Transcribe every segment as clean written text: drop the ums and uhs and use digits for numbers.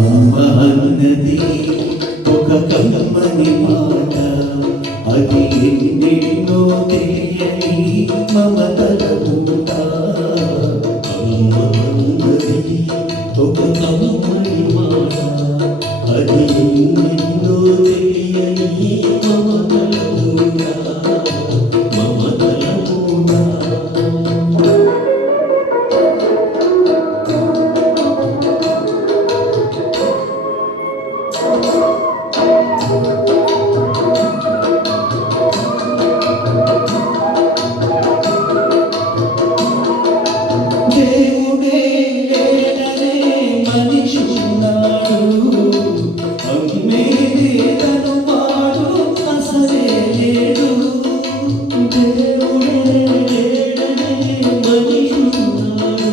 అమ్మ అన్నది ఒక కమ్మని మాట, అది ఎన్నెన్నో తెలియని మమతల పూట. అమ్మ అన్నది ఒక కమ్మని మాట, అది ఎన్నెన్నో తెలియని మమతల పూట. మమతల పూట. దేవుడే లేడనే మనిషి ఉన్నాడు, అమ్మే లేదను వాడు అసలే లేడు. దేవుడే లేడనే మనిషి ఉన్నాడు,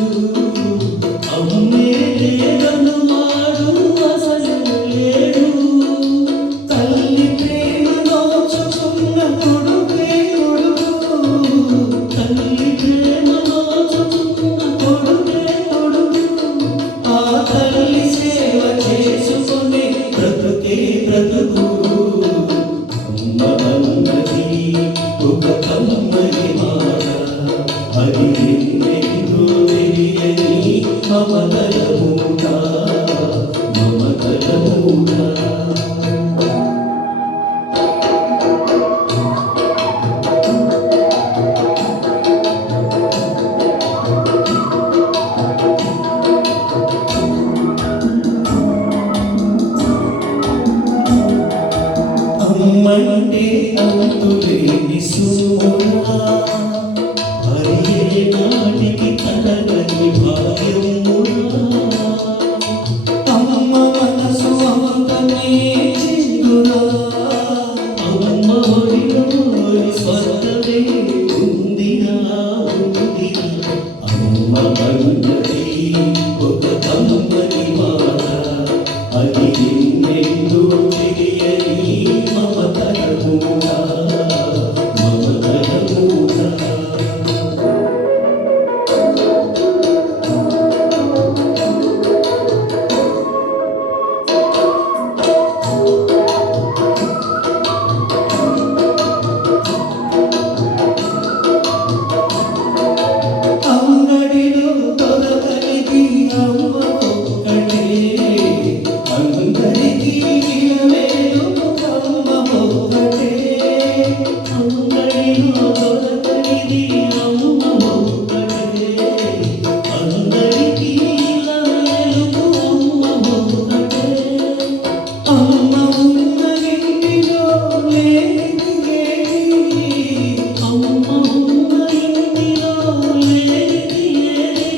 అమ్మే లేదను వాడు అసలే లేడు. తల్లి ప్రేమ నోచుకున్న కొడుకే కొడుకు, తల్లి ప్రేమ తల్లి సేవ చేసుకుని బ్రతుకే బ్రతుకు. అమ్మ అన్నది ఒక కమ్మని మాట, అది ఎన్నెన్నో తెలియని మమతల మూట. మమతల మూట. అమ్మంటే అంతులేని సోనా, హరియే నాటికి తనగని భాగ్యమునా. అమ్మ మనసు అమ్మకనే చిందురా, అమ్మ ఒడిలోని స్వర్గమే ఉందిరా ఉందిరా. అమ్మ అన్నది ఒక కమ్మని మాట, అది ఎన్నెన్నో తెలియని మమతల మూట. మమతల మూట. అంగడిలో దొరకనిది అమ్మ ఒక్కటే, అందరికీ నిలవేలు అమ్మ ఒక్కటే. అంగడిలో దొరకనిది అమ్మ ఒక్కటే, అందరికీ నిలవేలు అమ్మ ఒక్కటే. అమ్మ ఉన్న ఇంటిలో లేనిది ఏది, అమ్మ ఉన్న ఇంటిలో లేనిది ఏది.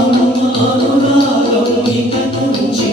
అమ్మ అనురాగం ఇక నుంచి